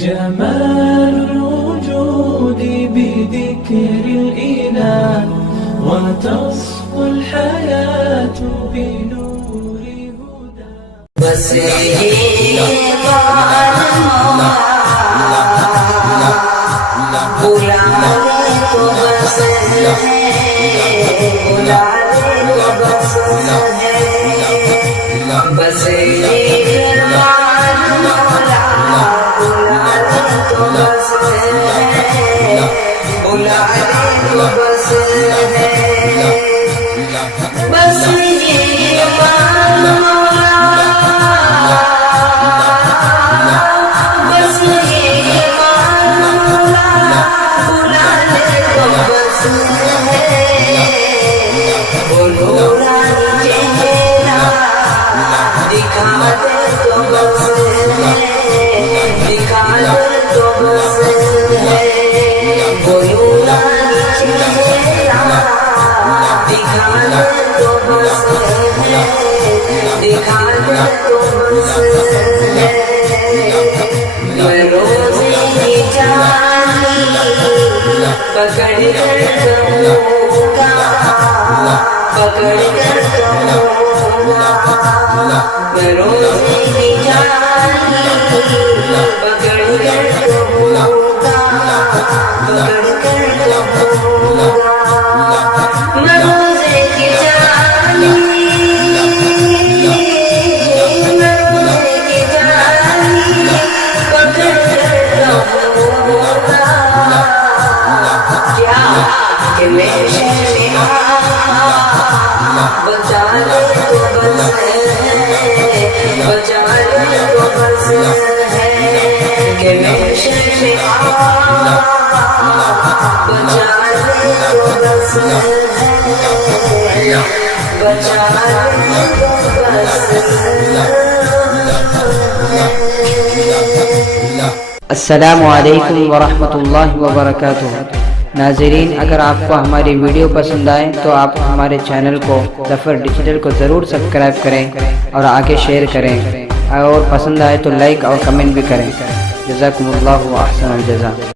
جمال الوجود بذكر الإله وتصفو الحياة بنور هدى. بس السلام علیکم ورحمۃ اللہ وبرکاتہ. ناظرین، اگر آپ کو ہماری ویڈیو پسند آئے تو آپ ہمارے چینل کو ظفر ڈیجیٹل کو ضرور سبسکرائب کریں اور آگے شیئر کریں، اور پسند آئے تو لائک اور کمنٹ بھی کریں. جزاکم اللہ احسن الجزاء.